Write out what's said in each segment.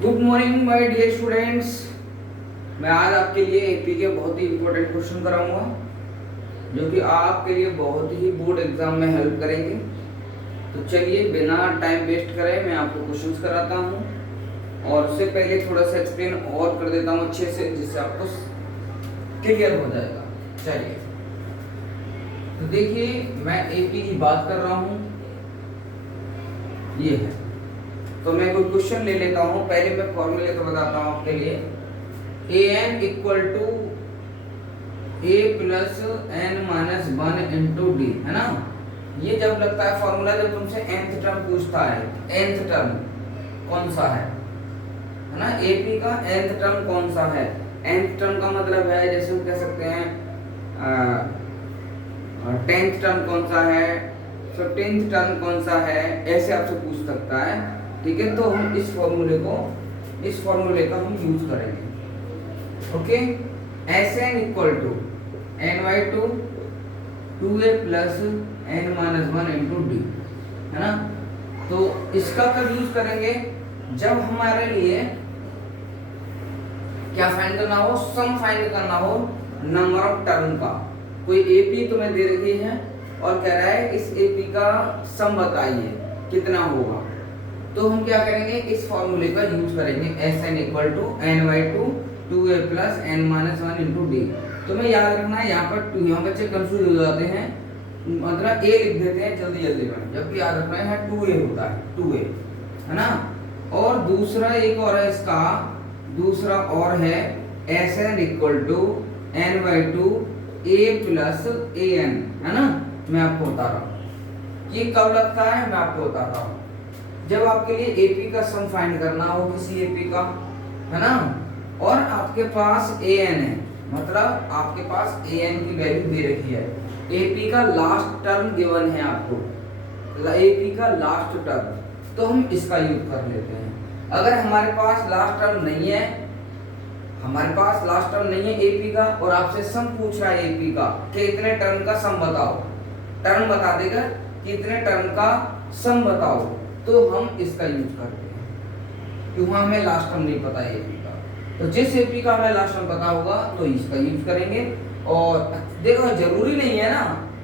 Good morning my dear students. मैं आज आपके लिए एपी के बहुत ही इंपॉर्टेंट क्वेश्चन कराऊंगा जो कि आपके लिए बहुत ही बोर्ड एग्जाम में हेल्प करेंगे। तो चलिए बिना टाइम वेस्ट करे मैं आपको क्वेश्चंस कराता हूं और उससे पहले थोड़ा सा एक्सप्लेन और कर देता हूं अच्छे से, जिससे आपको क्लियर हो जाएगा। चलिए तो देखिए, मैं एपी की बात कर रहा हूं, ये है। तो मैं कोई क्वेश्चन ले लेता हूं। पहले मैं फॉर्मूले तो बताता हूं आपके लिए। A n equal to A plus N minus one into D, है ना। ये जब लगता है फॉर्मूला, जब तुमसे nth टर्म पूछता है, nth टर्म कौन सा है ना। एपी का nth टर्म कौन सा है। nth टर्म का मतलब है, जैसे हम कह सकते हैं 10th टर्म कौन सा है, 15th टर्म कौन सा है, ऐसे आपसे पूछ सकता है। ठीक है, तो हम इस फॉर्मूले का हम यूज करेंगे। Okay, S N equal to N by two 2a plus N minus one into D, है ना। तो इसका कब यूज करेंगे, जब हमारे लिए क्या फाइंड करना हो, सम फाइंड करना हो नंबर ऑफ टर्म का। कोई एपी तुम्हें दे रखी है और कह रहा है इस एपी का सम बताइए कितना होगा। तो हम क्या करेंगे, इस फॉर्मूले का यूज करेंगे। S N equal to N by two 2a plus N minus one into D. तुम्हें याद रखना है, यहाँ पर टू, यहाँ बच्चे कंफ्यूज हो जाते हैं, मतलब ए लिख देते हैं जल्दी जल्दी में, जबकि याद रखना है 2a होता है, 2a, है ना। और दूसरा एक और है इसका, दूसरा और है S N equal to N by two A plus A N, है ना। मैं आपको बता रहा हूँ ये कब लगता है, मैं आपको बताता हूँ। जब आपके लिए एपी का सम फाइंड करना हो किसी एपी का, है ना, और आपके पास ए एन है, मतलब आपके पास ए एन की वैल्यू दे रखी है। एपी का लास्ट टर्म गिवन है आपको, एपी का लास्ट टर्म, तो हम इसका यूज कर लेते हैं। अगर हमारे पास लास्ट टर्म नहीं है, हमारे पास लास्ट टर्म नहीं है एपी का, और आपसे सम पूछ रहा है एपी का कि इतने टर्म का सम बताओ, टर्म बता देगा कि इतने टर्म का सम बताओ, तो हम इसका यूज करते हैं, क्योंकि हमें लास्ट टर्म नहीं पता है एपी का। तो जिस एपी का हमें लास्ट टर्म पता होगा तो इसका यूज करेंगे। और देखो, जरूरी नहीं है ना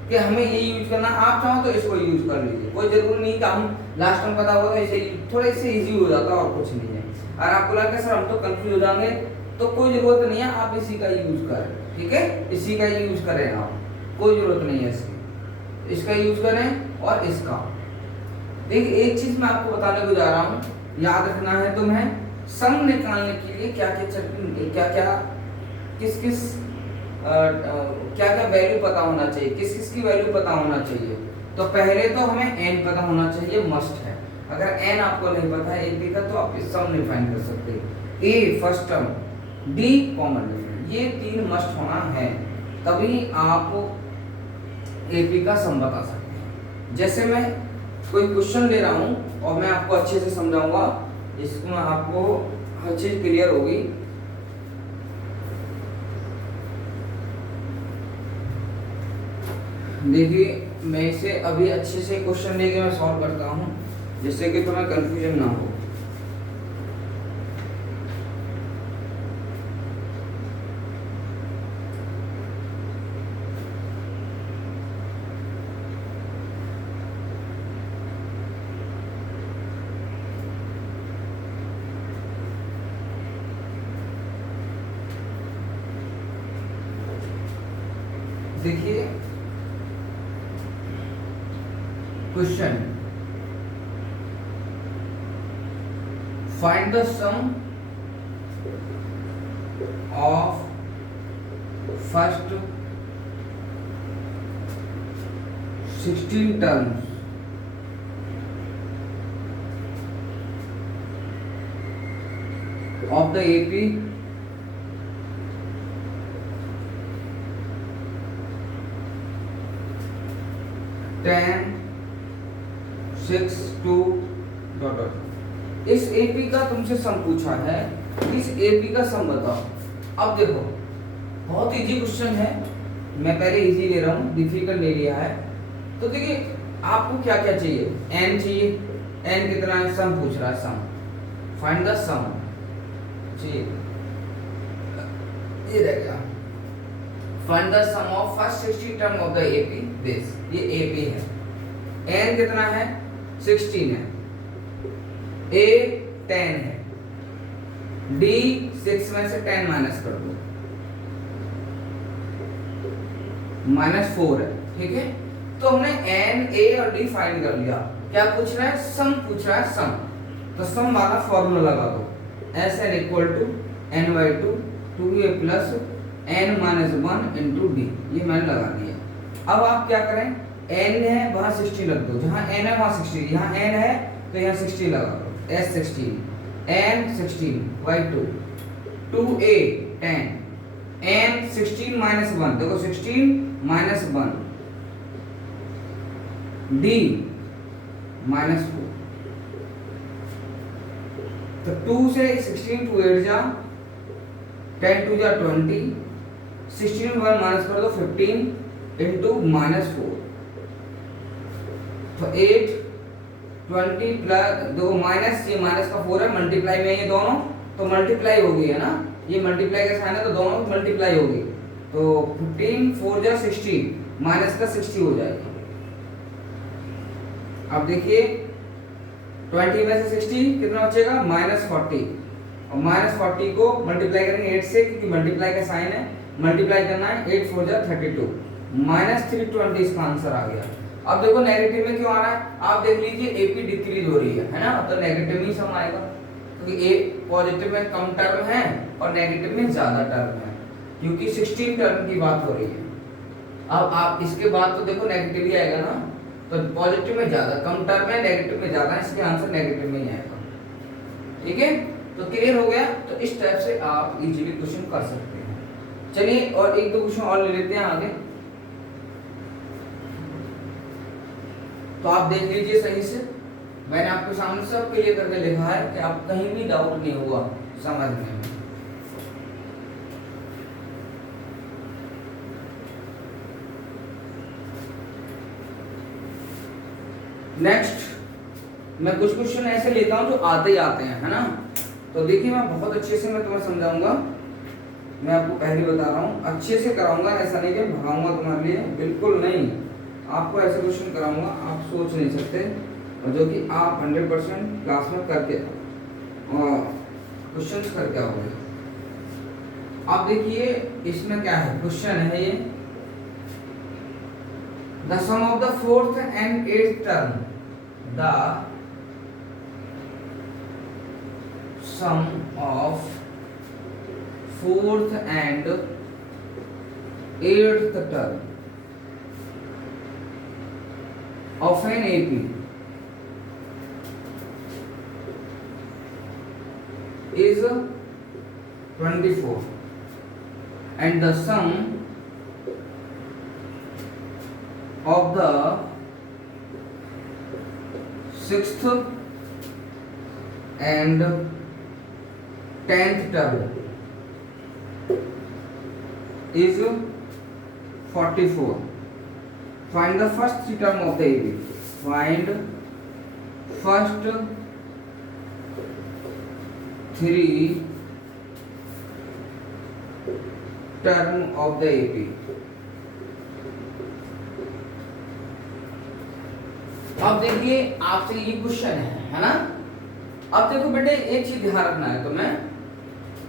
कि हमें ये यूज करना, आप चाहो तो इसको यूज कर लीजिए, कोई जरूरी नहीं कि हम लास्ट टर्म पता होगा तो इसे, थोड़ा इससे इजी हो जाता है और कुछ नहीं है। और आपको लगा सर हम तो कंफ्यूज हो जाएंगे, तो कोई जरूरत नहीं है, आप इसी का यूज करें। ठीक है, इसी का यूज करें आप, कोई जरूरत नहीं है इसकी, इसका यूज करें और इसका। देखिए, एक चीज मैं आपको बताने को जा रहा हूँ, याद रखना है तुम्हें, सम निकालने के लिए क्या क्या वैल्यू पता होना चाहिए, किस किस की वैल्यू पता होना चाहिए। तो पहले तो हमें n पता होना चाहिए, मस्ट है। अगर n आपको नहीं पता है एपी का, तो आप सम नहीं फाइंड कर सकते। ए फर्स्ट टर्म, डी कॉमन, ये तीन मस्ट होना है, तभी आप एपी का सम बता सकते हैं। जैसे मैं कोई क्वेश्चन ले रहा हूं और मैं आपको अच्छे से समझाऊंगा, इसमें आपको हर चीज क्लियर होगी। देखिए, मैं इसे अभी अच्छे से क्वेश्चन लेके मैं सॉल्व करता हूं, जिससे कि तुम्हें कंफ्यूजन ना हो। देखिए question, find the sum of first 16 terms of the AP ten 6 2 dot. इस एपी का तुमसे सम पूछा है, इस एपी का सम बताओ। अब देखो, बहुत इजी क्वेश्चन है, मैं पहले इजी ले रहा हूँ, डिफिकल्ट ले लिया है। तो देखिए, आपको क्या क्या चाहिए, n चाहिए, n कितना है, सम पूछ रहा है, सम, फाइंड द सम। ये रह गया। Find the sum of first 60 term of the AP this, ये एपी है। एन कितना है 16 है, ए 10 है, डी 6 में से 10 माइनस कर दो, -4 है, ठीक है। तो हमने एन, ए और डी फाइंड कर लिया। क्या पूछ रहा है, सम पूछ रहा है, सम। तो सम वाला फॉर्मूला लगा दो, S N equal to N by two 2a प्लस n माइनस 1 इंटू डी, ये मैंने लगा दिया। अब आप क्या करें, n है वहां 60 रख दो, जहां n है वहां 60, यहाँ n है तो यहाँ 60 लगा दो, s 16 n 16 by 2 2a 10 n 16 minus 1, देखो 16 माइनस 1 d माइनस 4। तो 2 से 16 2 8 जा 10 2 जा 20, 16 में 1 माइनस कर दो 15 इंटू -4। तो 8 20 प्लस दो माइनस, ये माइनस का 4 है, मल्टीप्लाई में ये दोनों तो मल्टीप्लाई हो गई है ना, ये मल्टीप्लाई का साइन है तो दोनों मल्टीप्लाई हो गई। तो 15 4 जा 16 माइनस का 60 हो जाएगा। अब देखिए 20 में से 60 कितना बचेगा, -40, और -40 को मल्टीप्लाई करेंगे 8 से, क्योंकि मल्टीप्लाई का साइन है, मल्टीप्लाई करना है, 8 4 जा 32 -320 इसका आंसर आ गया। अब देखो नेगेटिव में क्यों आ रहा है, आप देख लीजिए एपी डिक्रीज हो रही है ना, तो नेगेटिव में ही सम आएगा, क्योंकि ए पॉजिटिव में कम टर्म है और नेगेटिव में ज्यादा टर्म है, क्योंकि 16 टर्म की बात हो रही है। अब आप इसके बाद तो देखो नेगेटिव ही आएगा ना, तो पॉजिटिव में ज्यादा, कम टर्म है, नेगेटिव में ज्यादा, इसके आंसर नेगेटिव में ही आएगा। ठीक है, तो क्लियर हो गया। तो इस टाइप से आप इजीली क्वेश्चन कर सकते हैं। चलिए और एक दो क्वेश्चन और ले लेते हैं आगे। तो आप देख लीजिए सही से, मैंने आपके सामने सब क्लियर करके लिखा है कि आप कहीं भी डाउट नहीं हुआ समझने में। नेक्स्ट मैं कुछ क्वेश्चन ऐसे लेता हूं जो आते ही आते हैं, है ना। तो देखिए मैं बहुत अच्छे से मैं तुम्हें समझाऊंगा, मैं आपको पहले बता रहा हूँ, अच्छे से कराऊंगा, ऐसा नहीं कि भगाऊंगा तुम्हारे लिए, बिल्कुल नहीं। आपको ऐसे क्वेश्चन कराऊंगा आप सोच नहीं सकते, और जो कि आप 100% क्लास में करके क्वेश्चन करके आओगे। आप देखिए इसमें क्या है, क्वेश्चन है ये, the sum of the 4th and 8th term, the sum of 4th and 8th term of an AP is 24 and the sum of the 6th and 10th term is 44. Find the first three term of the AP. Find first three term of the AP. अब देखिए आपसे ये question है ना। अब देखो बेटे एक चीज ध्यान रखना है तुम्हें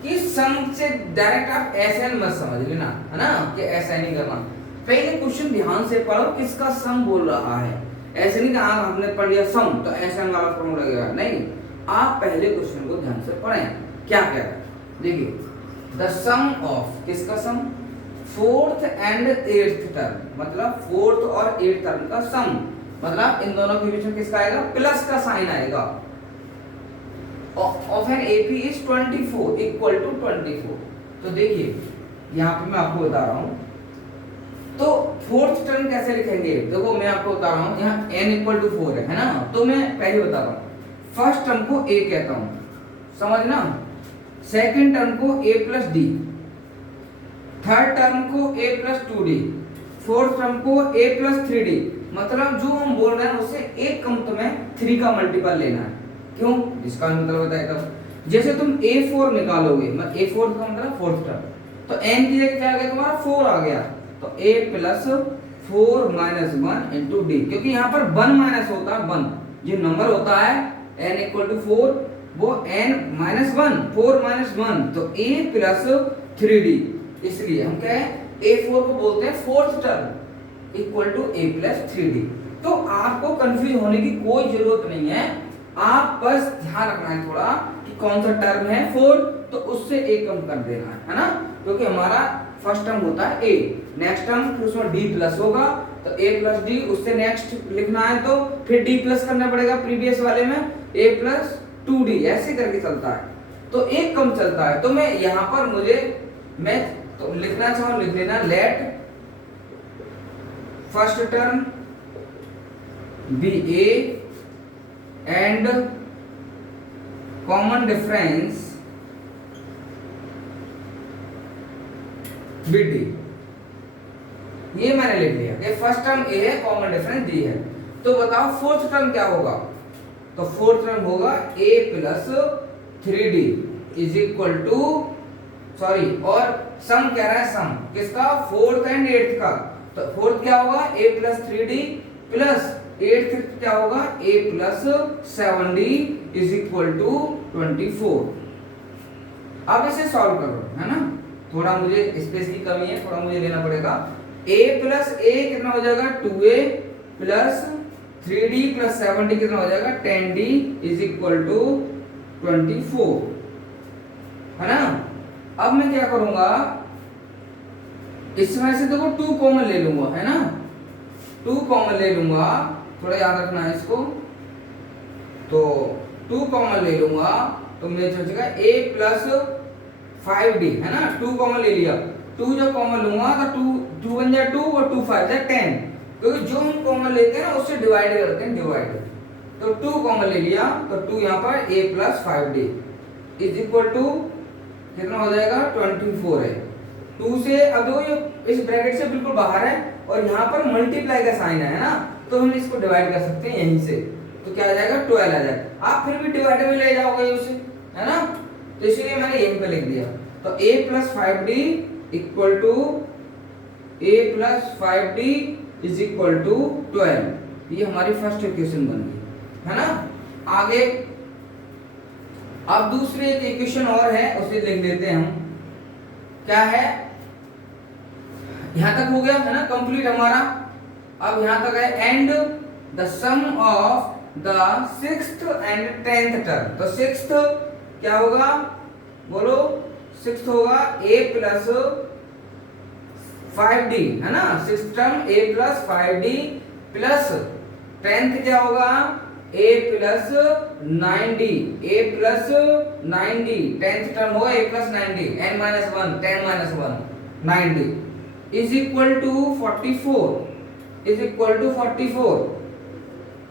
कि सम से डायरेक्ट आप ऐसे मत समझ लेना, है ना, कि ऐसा नहीं करना। पहले क्वेश्चन ध्यान से पढ़ो किसका सम बोल रहा है, ऐसे नहीं कि हमने पढ़ लिया सम तो ऐसा वाला फॉर्मूला लगेगा, नहीं। आप पहले क्वेश्चन को ध्यान से पढ़ें, क्या कह रहा है देखिए, द सम ऑफ, किसका सम, 4th and 8th टर्म, मतलब 4th और 8th टर्म का सम, मतलब इन दोनों के बीच में किसका आएगा, प्लस का साइन आएगा, of N AP is 24 equal to 24। तो देखिए यहाँ पे मैं आपको बता रहा हूँ, तो 4th टर्म कैसे लिखेंगे, देखो मैं आपको बता रहा हूँ, यहाँ n इक्वल टू 4 है ना, तो मैं पहले बता रहा हूँ, फर्स्ट टर्म को a कहता हूँ, समझना, सेकंड टर्म को a plus D, third term को a plus 2d, fourth term को a प्लस 3d। मतलब जो हम बोल रहे हैं उससे एक कम तुम्हें 3 का मल्टीपल लेना है, क्यों, इसका मतलब बताया तब। जैसे तुम A4 निकालोगे, मतलब A4 का मतलब फोर्थ टर्म, तो n की जगह क्या आ गया तुम्हारा 4 आ गया, तो a plus 4 minus 1 into D, क्योंकि यहाँ पर 1 माइनस होता है 1, जो नंबर होता है n इक्वल टू 4 वो n माइनस 1, 4 माइनस 1, तो a प्लस 3d, इसलिए हम क्या है A4 को बोलते हैं fourth term equal to a plus 3d। तो आपको कंफ्यूज होने की कोई जरूरत नहीं है, आप बस ध्यान रखना है थोड़ा कि कौन सा टर्म है 4, तो उससे a कम कर देना है ना, क्योंकि हमारा फर्स्ट टर्म होता है a, नेक्स्ट टर्म फिर उसमें d प्लस होगा, तो a प्लस d, उससे नेक्स्ट लिखना है तो फिर d प्लस करना पड़ेगा प्रीवियस वाले में, a प्लस 2d, ऐसे करके चलता है, तो एक कम चलता है। तो मैं यहाँ पर मैं तो लिखना चाहूँ, लिख लेना let first term be a and common difference be D, ये मैंने लिख लिया कि फर्स्ट टर्म ए है, कॉमन डिफरेंस डी है। तो बताओ फोर्थ टर्म क्या होगा, तो फोर्थ टर्म होगा a plus 3d is equal to, sorry, और सम कह रहा है, सम किसका, फोर्थ एंड एट्थ का, तो फोर्थ क्या होगा a plus 3d plus eighth क्या होगा a plus 7d is equal to 24। अब इसे सॉल्व करो, है ना, थोड़ा मुझे स्पेस की कमी है, थोड़ा मुझे लेना पड़ेगा। a प्लस a कितना हो जाएगा 2a plus 3d plus 7d कितना हो जाएगा 10d इज इक्वल टू 24, है ना। अब मैं क्या करूंगा, इसमें से देखो 2 कॉमन ले लूंगा, है ना, 2 कॉमन ले लूंगा, थोड़ा याद रखना है इसको, तो 2 कॉमन ले लूंगा तो मुझे बचेगा a प्लस 5d, है ना, 2 कॉमन ले लिया, 2 जब कॉमन लूंगा तो 2 1 जा 2 और 2 5 जा 10, क्योंकि जो हम कॉमन लेते हैं ना उससे डिवाइड करते हैं, डिवाइड, तो 2 कॉमन ले लिया, तो 2 यहाँ पर a plus 5d is equal to कितना हो जाएगा 24 है। 2 से अब देखो ये इस ब्रैकेट से बिल्कुल बाहर है और यहाँ पर मल्टीप्लाई का साइन है ना, तो हम इसको डिवाइड कर सकते हैं यहीं से, तो क्या आ जाएगा 12 आ जाएगा। आप फिर भी डिवाइडर में ले जाओगे उसे, है ना, तो इसलिए मैंने यहीं पे लिख दिया, तो a plus 5d equal to a plus 5d is equal to 12, ये हमारी फर्स्ट इक्वेशन बन गई, है ना। आगे अब दूसरी एक इक्वेशन और है, उसे लिख लेते हैं हम, क्या है, यहां तक हो गया, है ना, कंप्लीट हमारा। अब यहां तक है and the sum of the 6th and 10th term, तो 6th क्या होगा बोलो, 6th होगा a प्लस 5d, है ना, 6th term a plus 5d plus 10th क्या होगा a plus 9d, a plus 9d, 10th term होगा a plus 9d, n minus 1, 10 minus 1 9d is equal to 44, is equal to 44।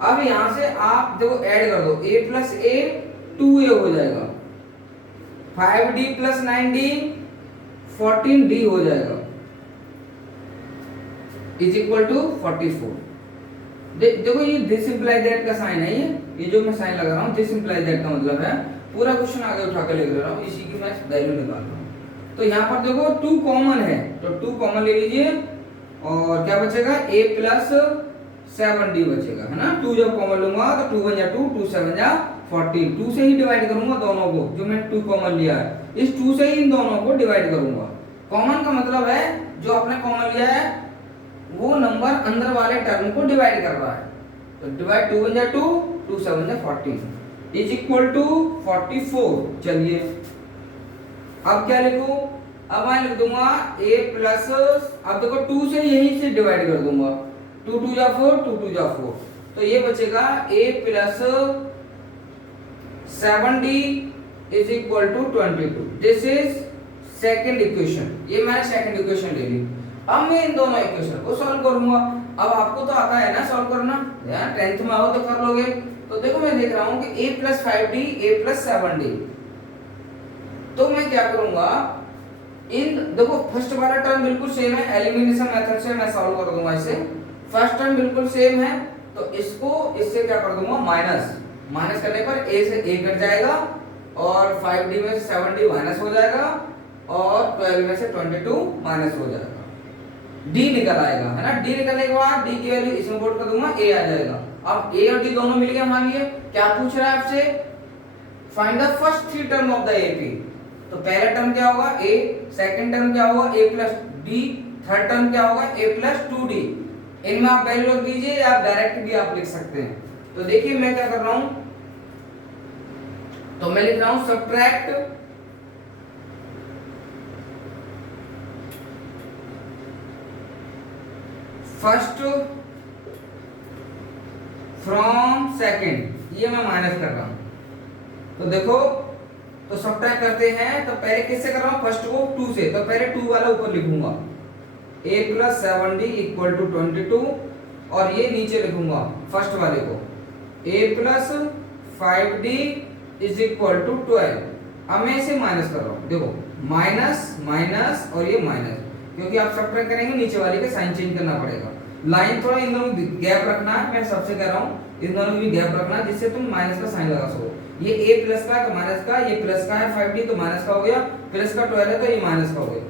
अब यहां से आप देखो ऐड कर दो, a प्लस a 2a हो जाएगा, 5d प्लस 9d 14d हो जाएगा इज इक्वल टू 44। देखो ये दिस इंप्लाइज दैट का साइन है, ये जो मैं साइन लगा रहा हूँ दिस इंप्लाइज दैट का मतलब है, पूरा क्वेश्चन आगे उठा के लिख रहा हूँ, इसी की मैं वैल्यू निकाल रहा हूँ। तो यहाँ पर देखो 2 कॉमन है, तो 2 कॉमन ले लीजिए और क्या बचेगा a प्लस 7d बचेगा, है ना, 2 जब कॉमन लूंगा तो 2 1 जा 2, 2 7 जा 14, 2 से ही डिवाइड करूंगा दोनों को, जो मैंने 2 कॉमन लिया है इस 2 से ही इन दोनों को डिवाइड करूंगा। कॉमन का मतलब है जो आपने कॉमन लिया है वो नंबर अंदर वाले टर्म को डिवाइड कर रहा है, तो डिवाइड 2 1 जा 2, 2 7 जा 14 इज इक्वल टू 44। चलिए अब क्या लिखूं, अब मैं लिख दूंगा a प्लस, अब देखो 2 से यहीं से डिवाइड कर दूंगा, 2 2 जा 4, 2 2 जा 4, तो ये बचेगा a plus 7d is equal to 22। This is second equation, ये मैंने सेकंड इक्वेशन ले ली। अब मैं इन दोनों इक्वेशन को सॉल्व करूंगा। अब आपको तो आता है ना सॉल्व करना, यार 10th में आओ तो कर लोगे। तो देखो मैं देख रहा हूं कि a plus 5d a plus 7d, तो मैं क्या करूंगा, इन देखो फर्स्ट वाला टर्म बिल्कुल सेम है, एलिमिनेशन मेथड से मैं सॉल्व कर दूंगा इसे। फर्स्ट टर्म बिल्कुल सेम है तो इसको इससे क्या कर दूंगा माइनस, माइनस करने पर a से a कट जाएगा और 5d में से 7d माइनस हो जाएगा और 12 में से 22 माइनस हो जाएगा, d निकल आएगा, है ना। d निकलने के बाद d की वैल्यू इसमें पुट कर दूंगा, a आ जाएगा। अब a और d दोनों मिल गए हमारे लिए। क्या पूछ रहा है आपसे? Find the first three term of the AP. तो पहला टर्म क्या होगा? a, सेकंड टर्म क्या होगा? a plus d, third term क्या होगा? a plus 2d। इनमें आप वैल्यू रख दीजिए या आप डायरेक्ट भी आप लिख सकते हैं। तो देखिए मैं क्या कर रहा हूं, तो मैं लिख रहा हूं सब्ट्रैक्ट फर्स्ट फ्रॉम सेकंड, ये मैं माइनस कर रहा हूं। तो देखो, तो सब्ट्रैक्ट करते हैं, तो पहले किससे कर रहा हूं? फर्स्ट को 2 से, तो पहले 2 वाला ऊपर लिखूंगा, a plus 7d equal to 22, और ये नीचे लिखूंगा फर्स्ट वाले को a plus 5d is equal to 12। अब मैं इसे माइनस कर रहा हूं, देखो माइनस माइनस और ये माइनस, क्योंकि आप सब्ट्रैक्ट करेंगे नीचे वाले का साइन चेंज करना पड़ेगा। लाइन थोड़ा इन दोनों में गैप रखना है, मैं सबसे कह रहा हूं इन दोनों में भी गैप रखना है, जिससे तुम माइनस का साइन लगा सको। ये a प्लस का है तो माइनस का, ये प्लस का है 5d तो माइनस का हो गया, प्लस का 12 है तो ये माइनस का हो गया,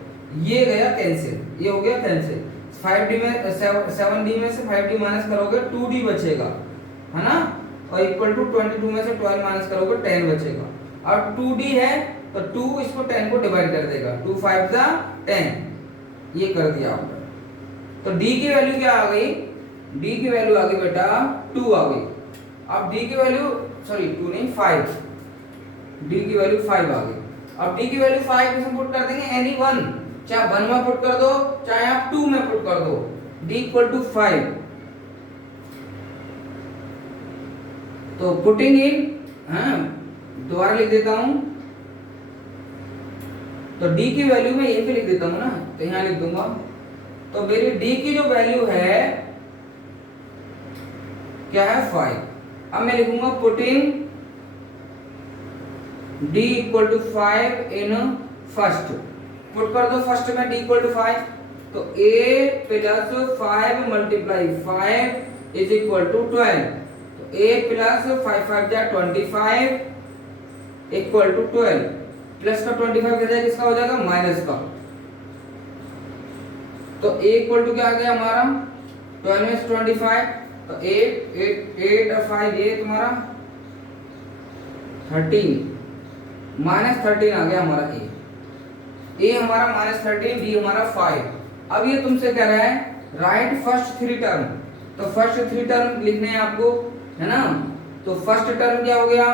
ये गया कैंसिल, ये हो गया कैंसिल। 5d में 7d में से 5d माइनस करोगे 2d बचेगा, है ना, और इक्वल टू 22 में से 12 माइनस करोगे 10 बचेगा। अब 2d है तो 2 इसको 10 को डिवाइड कर देगा, 2 5 जा 10, ये कर दिया आपने। तो d की वैल्यू क्या आ गई? d की वैल्यू आ गई बेटा 2 आ गई। अब d की वैल्यू, सॉरी 2 नहीं 5, d की वैल्यू 5 आ गई। अब d की वैल्यू 5 इसमें पुट कर देंगे एनी वन, चाहे 1 में पुट कर दो चाहे आप 2 में पुट कर दो, d इक्वल टू 5। तो पुटिंग इन, हाँ दोबारा लिख देता हूं, तो d की वैल्यू में यहीं पे लिख देता हूं ना, तो यहां लिख दूंगा। तो मेरी d की जो वैल्यू है क्या है? 5। अब मैं लिखूंगा putting d equal to 5 in first, put कर दो फर्स्ट में d इक्वल टू 5, तो a plus 5 multiply 5 is equal to 12, तो a प्लस 5 5 जा 25 इक्वल टू 12, प्लस का 25 क्या जाएगा, किसका हो जाएगा? माइनस का। तो a इक्वल टू क्या आ गया हमारा? 12 में से 25, तो 8 और 5 ये तुम्हारा 13, माइनस 13 आ गया हमारा a हमारा माइनस 13, d हमारा 5। अब ये तुमसे कह रहा है राइट फर्स्ट थ्री टर्म, तो फर्स्ट थ्री टर्म लिखने हैं आपको, है ना। तो फर्स्ट टर्म क्या हो गया?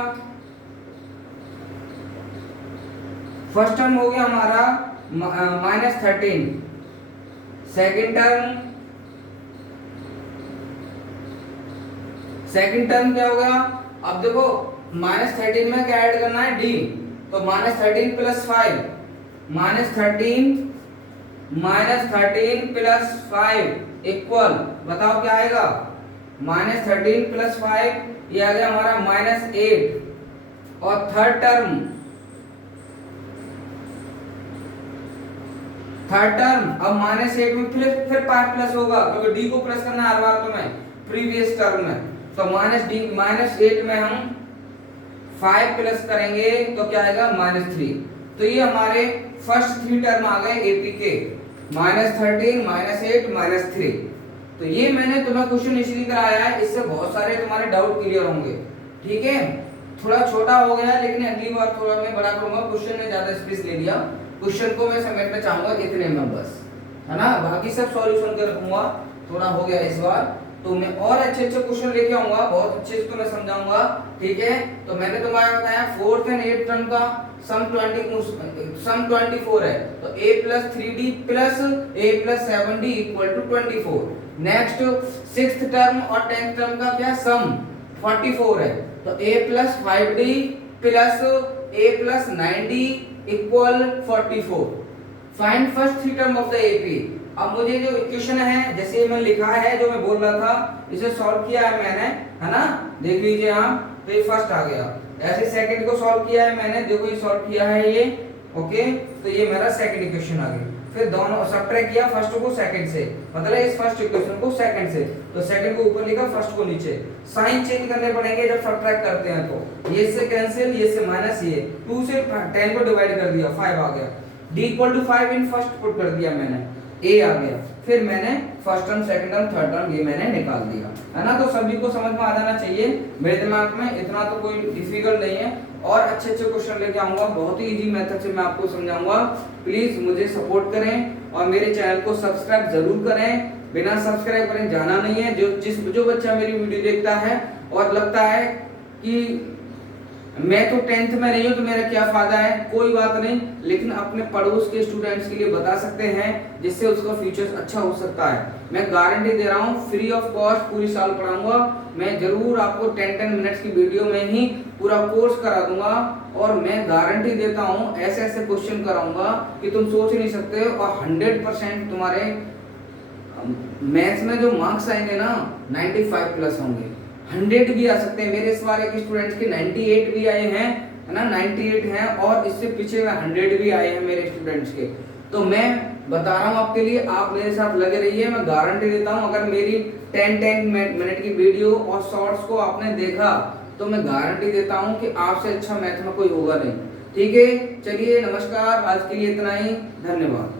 फर्स्ट टर्म हो गया हमारा माइनस 13, सेकेंड टर्म क्या हो गया? अब देखो माइनस 13 में क्या ऐड करना है? d, तो minus 13 plus 5, minus 13 plus 5 equal, बताओ क्या आएगा? माइनस 13 प्लस 5 ये आ गया हमारा माइनस 8, और थर्ड टर्म अब माइनस 8 में फिर 5 प्लस होगा, क्योंकि d को प्लस करना हर बार तो मैं प्रीवियस टर्म में, तो माइनस 8 में हम 5 प्लस करेंगे तो क्या आएगा? -3। तो ये हमारे फर्स्ट थ्री टर्म आ गए एपी के, -13, -8, -3। तो ये मैंने तुम्हें क्वेश्चन इसलिए कराया है, इससे बहुत सारे तुम्हारे डाउट क्लियर होंगे, ठीक है। थोड़ा छोटा हो गया, लेकिन अगली बार थोड़ा मैं बड़ा करूंगा। क्वेश्चन ने ज्यादा स्पेस ले लिया, क्वेश्चन को मैं समेटना चाहूंगा इतने में बस, है ना। बाकी सब सॉल्यूशन कर रखूंगा, थोड़ा हो गया इस बार, तो मैं और अच्छे क्वेश्चन लेके आऊंगा, बहुत अच्छे से तुम्हें समझाऊंगा, ठीक है। तो मैंने तुम्हें बताया फोर्थ एंड एथ टर्म का सम 24 है, तो a plus 3d plus a plus 7d equal to 24। Next sixth term और टेंथ टर्म का क्या सम 44 है, तो a plus 5d plus a plus 9d equal 44। Find first three term of the AP. अब मुझे जो इक्वेशन है, जैसे मैंने लिखा है, जो मैं बोल रहा था, इसे सॉल्व किया है मैंने, है ना, देख लीजिए आप, तो ये फर्स्ट आ गया। ऐसे सेकंड को सॉल्व किया है मैंने, देखो ये सॉल्व किया है ये, ओके। तो ये मेरा सेकंड इक्वेशन आ गई। फिर दोनों सब्ट्रैक्ट किया फर्स्ट को सेकंड से, मतलब इस फर्स्ट इक्वेशन को सेकंड से, तो सेकंड को ऊपर लिखा फर्स्ट को नीचे। साइन चेंज करने पड़ेंगे जब सब्ट्रैक्ट करते हैं, तो ये से कैंसिल, ये से माइनस, ये 2 से 10 को डिवाइड कर दिया 5 आ गया, d = 5 इन फर्स्ट पुट कर दिया मैंने, a आ गया, फिर मैंने first term second term third term ये मैंने निकाल दिया, है ना। तो सभी को समझ में आ जाना चाहिए, मेरे दिमाग में इतना तो कोई डिफिकल्ट नहीं है, और अच्छे अच्छे क्वेश्चन लेके आऊंगा, बहुत ही इजी मेथड से मैं आपको समझाऊंगा। प्लीज मुझे सपोर्ट करें और मेरे चैनल को सब्सक्राइब जरूर करें, बिना सब्सक्राइब करें जाना नहीं है। जो बच्चा मेरी वीडियो देखता है और लगता है कि मैं तो 10th में नहीं हूं तो मेरा क्या फायदा है, कोई बात नहीं, लेकिन अपने पड़ोस के स्टूडेंट्स के लिए बता सकते हैं जिससे उसका फ्यूचर अच्छा हो सकता है। मैं गारंटी दे रहा हूं, फ्री ऑफ कॉस्ट पूरी साल पढ़ाऊंगा मैं, जरूर आपको 10-10 मिनट्स की वीडियो में ही पूरा कोर्स करा दूंगा, और मैं गारंटी देता हूं ऐसे ऐसे क्वेश्चन कराऊंगा कि तुम सोच नहीं सकते, और 100% तुम्हारे मैथ्स में जो मार्क्स आएंगे ना 95 प्लस होंगे, 100 भी आ सकते हैं। मेरे इस बार एक स्टूडेंट्स के 98 भी आए हैं, है ना, 98 हैं, और इससे पीछे में 100 भी आए हैं मेरे स्टूडेंट्स के। तो मैं बता रहा हूँ आपके लिए, आप मेरे साथ लगे रहिए, मैं गारंटी देता हूँ अगर मेरी 10-10 मिनट की वीडियो और शॉर्ट्स को आपने देखा तो मैं गारंटी देता हूँ कि आपसे अच्छा मैथ में कोई होगा नहीं। ठीक है, चलिए नमस्कार, आज के लिए इतना ही, धन्यवाद।